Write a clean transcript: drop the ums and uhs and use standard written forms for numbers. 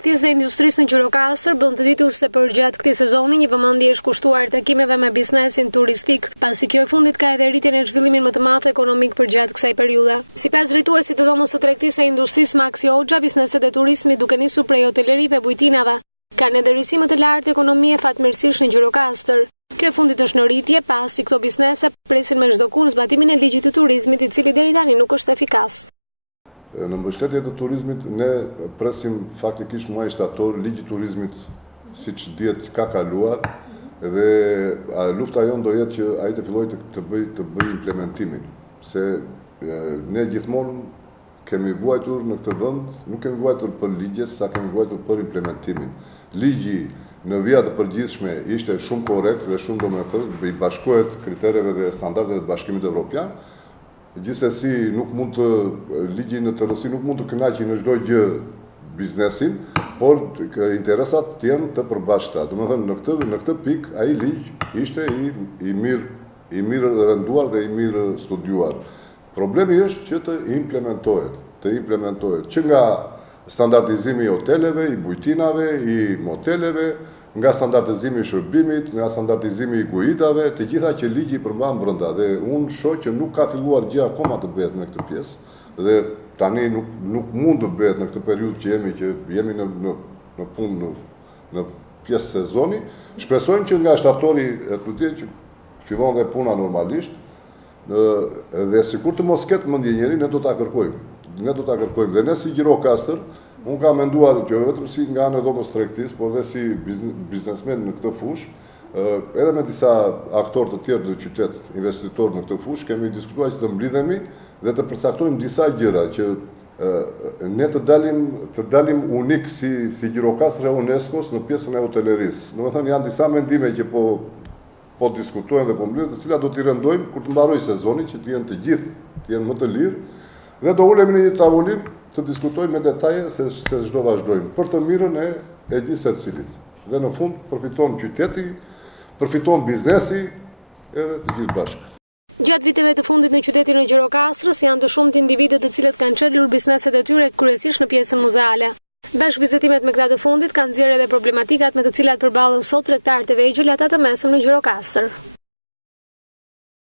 tregtisë dhe industrisë së Gjirokastër do të dhëtur se për gjatë këtij sezoni vëmendje është kushtuar takimeve me biznesin turistik, pasi kjo fundit ka realitet në zhvillimin e të madh ekonomik për gjatë kësaj periudhe. Sipas drejtuesit të dhomës së tregtisë së industrisë Maksimu biznesit e turizmit duke nisur për hotelerive bujtinave, ka në ndërlidhje të lartë ekonomia fatmirësisht në Gjirokastër. Kjo fund është në rritje pasi këto biznese presin në shkakun zbatimin e ligjit të turizmit, i cili deri nuk është efikas. Në mbështetje të turizmit, ne presim faktikisht muaj shtator, ligji i turizmit siç dihet ka kaluar dhe lufta jonë do jetë që ai të fillojë të bëj implementimin, se ne gjithmonë kemi vuajtur në këtë vend, nuk kemi vuajtur për ligje, sa kemi vuajtur për implementimin. Ligji në vija të përgjithshme ishte shumë korrekt dhe shumë domethënë, i bashkohet kritereve dhe standardeve të Bashkimit Evropian. Gjithsesi nuk mund të ligji në tërësi nuk mund të kënaqë në çdo gjë biznesin, por interesat të jenë të përbashkëta. Domethënë në këtë pikë ai ligj ishte i mirë rënduar dhe i mirë studiuar. Problemi është që të implementohet që nga standardizimi i hoteleve, i bujtinave, i moteleve, nga standardizimi i shërbimit, nga standardizimi i guidave, të gjitha që ligji i përmban brenda, dhe unë shoh që nuk ka filluar gjë akoma të bëhet në këtë pjesë, dhe tani nuk mund të bëhet në këtë periudhë që jemi në punë në pjesë sezoni. Shpresojmë që nga shtatori të ditë që fillon dhe puna normalisht, dhe sikur të mos ketë mendje njëri, ne do ta kërkojmë. Dhe ne si Gjirokastër, unë kam menduar që vetëm si nga ana e dhomës së tregtisë, por dhe si biznesmen në këtë fushë, edhe me disa aktorë të tjerë të qytet, investitorë në këtë fushë, kemi diskutuar që të mblidhemi dhe të përcaktojmë disa gjëra që ne të dalim unik si Gjirokastër e UNESCO-s në pjesën e hotelerisë. Domethënë janë disa mendime që po diskutojnë dhe po mblidhen, të cilat do t'i rëndojmë kur të mbarojë sezoni, që të jenë të gjithë, të jenë më të lirë, dhe do ulemi në një tavolinë të diskutojmë me detaje se çdo vazhdojmë për të mirën e gjithë secilit. Dhe në fund përfiton qyteti, përfiton biznesi, edhe të gjithë bashkë. Gjatë viteve të fundit në qytetin e Gjirokastrës janë të shumtë individët të cilët pëlqejnë biznesin e tyre, kryesisht në pjesën muzeale. Në administrativat me gradë fundit kanë zgjerë problematika me të cilat përballen sot